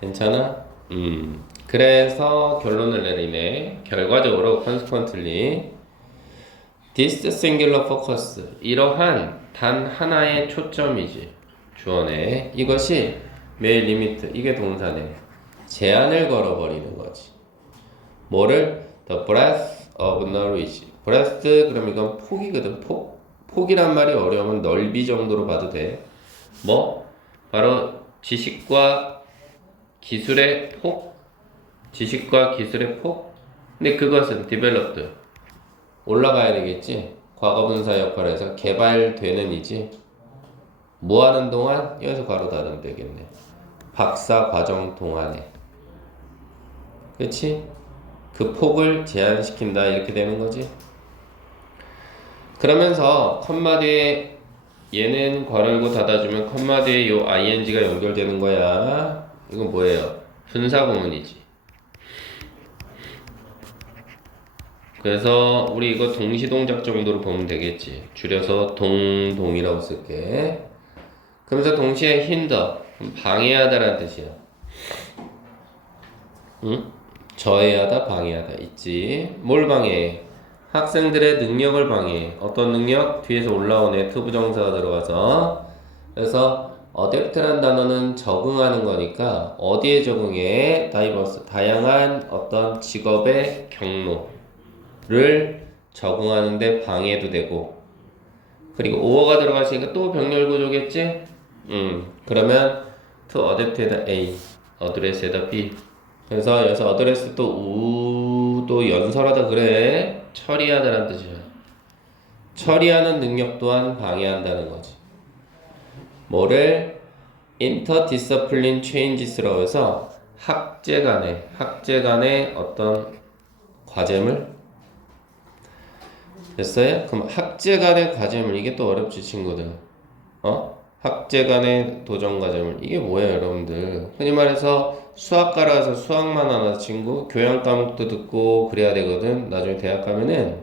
괜찮아? 그래서 결론을 내리네. 결과적으로 consequently this singular focus, 이러한 단 하나의 초점이지. 주어네. 이것이 매일 리미트, 이게 동사네. 제한을 걸어버리는 거지. 뭐를? The breadth of knowledge. breadth 그럼 이건 폭이거든. 폭이란 말이 어려우면 넓이 정도로 봐도 돼. 뭐? 바로 지식과 기술의 폭? 지식과 기술의 폭? 근데 그것은 developed, 올라가야 되겠지. 과거분사 역할에서 개발되는 이지. 뭐 하는 동안? 여기서 괄호 닫으면 되겠네. 박사 과정 동안에. 그치? 그 폭을 제한시킨다 이렇게 되는 거지. 그러면서 컴마 뒤에 얘는 괄호 열고 닫아주면 컴마 뒤에 요 ing가 연결되는 거야. 이건 뭐예요? 분사구문이지. 그래서 우리 이거 동시동작 정도로 보면 되겠지. 줄여서 동동이라고 쓸게. 그러면서 동시에 hinder, 방해하다라는 뜻이야. 응? 저해하다, 방해하다 있지. 뭘 방해해? 학생들의 능력을 방해해. 어떤 능력? 뒤에서 올라오네. 투부정사가 들어가서. 그래서 adapt란 단어는 적응하는 거니까 어디에 적응해? diverse, 다양한 어떤 직업의 경로를 적응하는데 방해도 되고, 그리고 오어가 들어갔으니까 또 병렬 구조겠지? 그러면 to adapt에다 A, address에다 B. 그래서 여기서 address 또 연설하다 그래. 처리하다라는 뜻이야. 처리하는 능력 또한 방해한다는 거지. 뭐를? interdiscipline changes라고 해서 학제 간의 어떤 과제물? 됐어요? 그럼 학제 간의 과제물, 이게 또 어렵지 친구들. 학제 간의 도전 과제물, 이게 뭐예요 여러분들? 흔히 말해서 수학과라서 수학만 하는 친구, 교양 과목도 듣고 그래야 되거든 나중에 대학 가면은.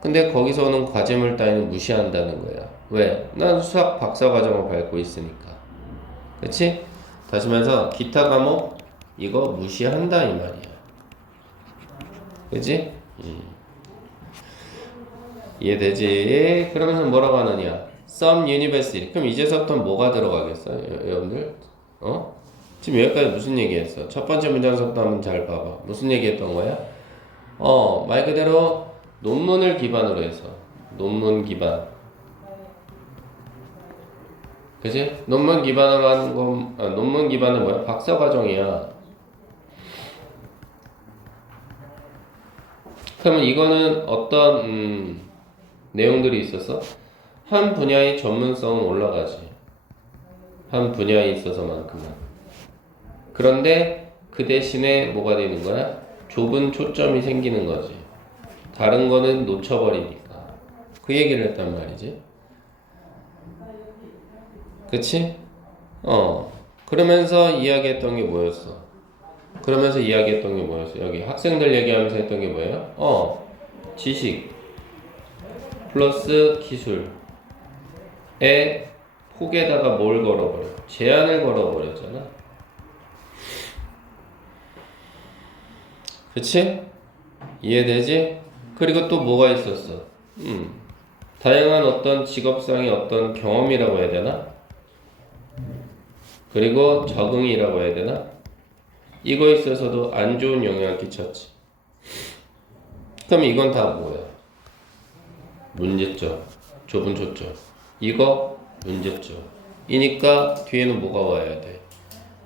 근데 거기서 오는 과제물 따위는 무시한다는 거야. 왜? 난 수학 박사 과정을 밟고 있으니까. 그치? 다시 말해서 기타 과목 이거 무시한다 이 말이야. 그치? 이해되지? 그러면서 뭐라고 하느냐? Some university. 그럼 이제서부터 뭐가 들어가겠어요, 여러분들? 지금 여기까지 무슨 얘기했어? 첫 번째 문장서부터 한번 잘 봐봐. 무슨 얘기했던 거야? 말 그대로 논문을 기반으로 해서. 논문 기반. 그치? 논문 기반으로 하는 건, 논문 기반은 뭐야? 박사 과정이야. 그러면 이거는 어떤, 내용들이 있어서 한 분야의 전문성은 올라가지. 한 분야에 있어서만큼은. 그런데 그 대신에 뭐가 되는 거야? 좁은 초점이 생기는 거지. 다른 거는 놓쳐버리니까. 그 얘기를 했단 말이지. 그치? 그러면서 이야기했던 게 뭐였어? 여기 학생들 얘기하면서 했던 게 뭐예요? 지식 플러스 기술의 폭에다가 뭘 걸어버려? 제한을 걸어버렸잖아. 그치? 이해되지? 그리고 또 뭐가 있었어? 다양한 어떤 직업상의 어떤 경험이라고 해야 되나? 그리고 적응이라고 해야 되나? 이거 있어서도 안 좋은 영향을 끼쳤지. 그럼 이건 다 뭐야? 문제점, 좁은 초점. 이거 문제점. 이니까 뒤에는 뭐가 와야 돼?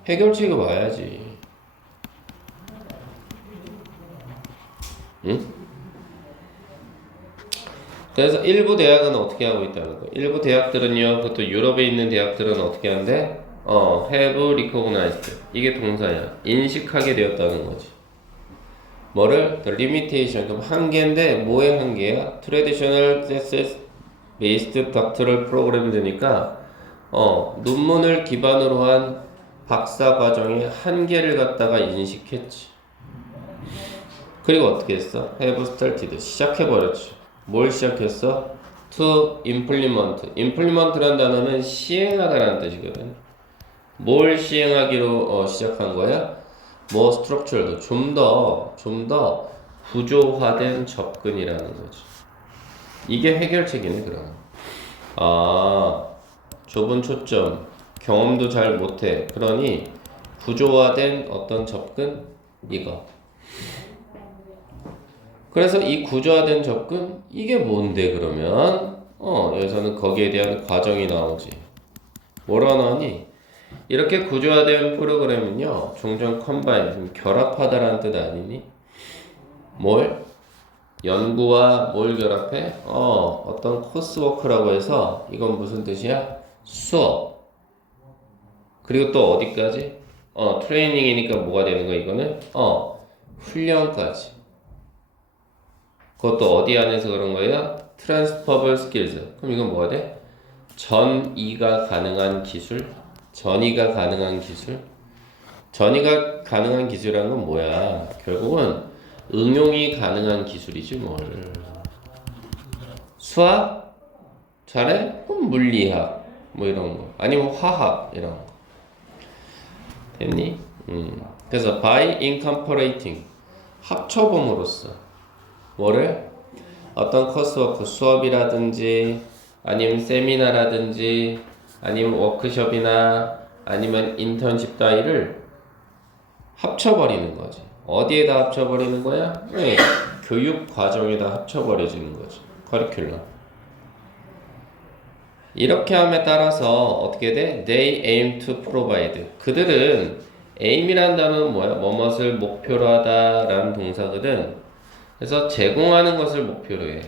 해결책이 와야지. 응? 그래서 일부 대학은 어떻게 하고 있다는 거. 일부 대학들은요, 그것도 유럽에 있는 대학들은 어떻게 하는데, have recognized. 이게 동사야. 인식하게 되었다는 거지. 뭐를? The limitation. 그럼 한계인데, 뭐의 한계야? Traditional thesis based doctoral program이니까, 논문을 기반으로 한 박사 과정의 한계를 갖다가 인식했지. 그리고 어떻게 했어? have started. 시작해버렸지. 뭘 시작했어? to implement. implement라는 단어는 시행하다라는 뜻이거든. 뭘 시행하기로 시작한 거야? 뭐 structured. 좀 더 구조화된 접근이라는 거지. 이게 해결책이네, 그럼. 좁은 초점. 경험도 잘 못해. 그러니 구조화된 어떤 접근? 이거. 그래서 이 구조화된 접근 이게 뭔데 그러면 여기서는 거기에 대한 과정이 나오지. 뭐라 나오니? 이렇게 구조화된 프로그램은요 종종 컴바인 결합하다라는 뜻 아니니? 뭘? 연구와 뭘 결합해? 어떤 코스워크라고 해서 이건 무슨 뜻이야? 수업. 그리고 또 어디까지? 트레이닝이니까 뭐가 되는 거야 이거는? 훈련까지. 그것도 어디 안에서 그런 거예요? Transferable Skills. 그럼 이건 뭐가 돼? 전이가 가능한 기술? 전이가 가능한 기술? 전이가 가능한 기술이라는 건 뭐야? 결국은 응용이 가능한 기술이지 뭘. 수학? 잘해? 그럼 물리학 뭐 이런 거. 아니면 화학 이런 거. 됐니? 그래서 by incorporating 합쳐봄으로써 뭐를? 어떤 코스워크 수업이라든지 아니면 세미나라든지 아니면 워크숍이나 아니면 인턴십 따위를 합쳐버리는 거지. 어디에다 합쳐버리는 거야? 네, 교육 과정에다 합쳐버려지는 거지. 커리큘럼. 이렇게 함에 따라서 어떻게 돼? They aim to provide. 그들은 aim이라는 단어는 뭐야? 뭐뭇을 목표로 하다라는 동사거든. 그래서 제공하는 것을 목표로 해.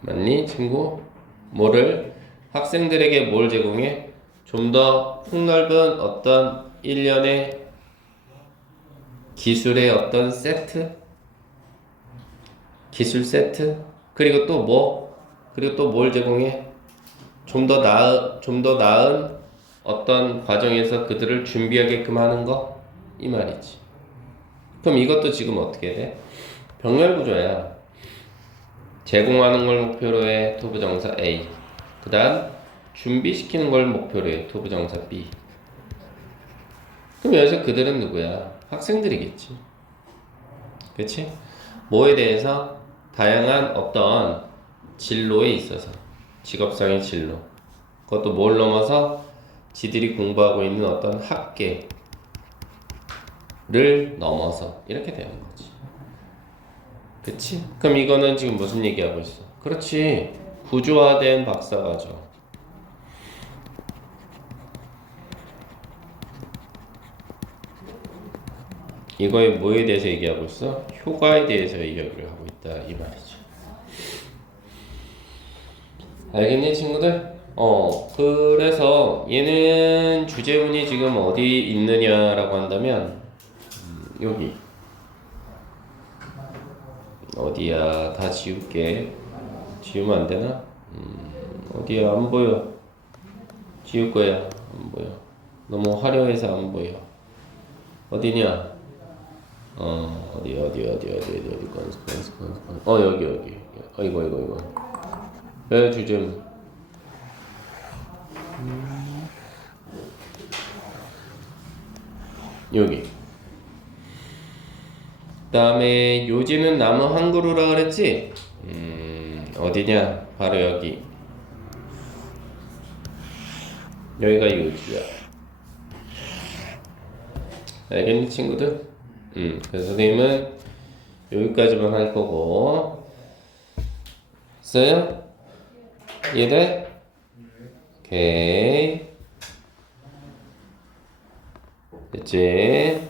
맞니, 친구? 뭐를? 학생들에게 뭘 제공해? 좀 더 폭넓은 어떤 일련의 기술의 어떤 세트? 기술 세트? 그리고 또 뭐? 그리고 또 뭘 제공해? 좀 더 나은 어떤 과정에서 그들을 준비하게끔 하는 거? 이 말이지. 그럼 이것도 지금 어떻게 돼? 병렬 구조야. 제공하는 걸 목표로 해. to 부정사 A. 그 다음 준비시키는 걸 목표로 해. to 부정사 B. 그럼 여기서 그들은 누구야? 학생들이겠지. 그치? 뭐에 대해서? 다양한 어떤 진로에 있어서. 직업상의 진로. 그것도 뭘 넘어서? 지들이 공부하고 있는 어떤 학계 를 넘어서 이렇게 되는 거지. 그치? 그럼 이거는 지금 무슨 얘기하고 있어? 그렇지. 구조화된 박사과정. 이거에 뭐에 대해서 얘기하고 있어? 효과에 대해서 이야기를 하고 있다 이 말이지. 알겠니 친구들? 그래서 얘는 주제문이 지금 어디 있느냐라고 한다면 여기 어디야? 다 지울게. 지우면 안 되나? 어디야? 안 보여. 지울 거야. 안 보여. 너무 화려해서 안 보여. 어디냐? 어디 건스. 여기. 이거. 왜 주제문? 여기. 그 다음에 요지는 나무 한 그루라 그랬지? 어디냐? 바로 여기. 여기가 요지야. 알겠니 친구들? 그래서 선생님은 여기까지만 할 거고. 됐어요? 이해돼? 오케이. 됐지?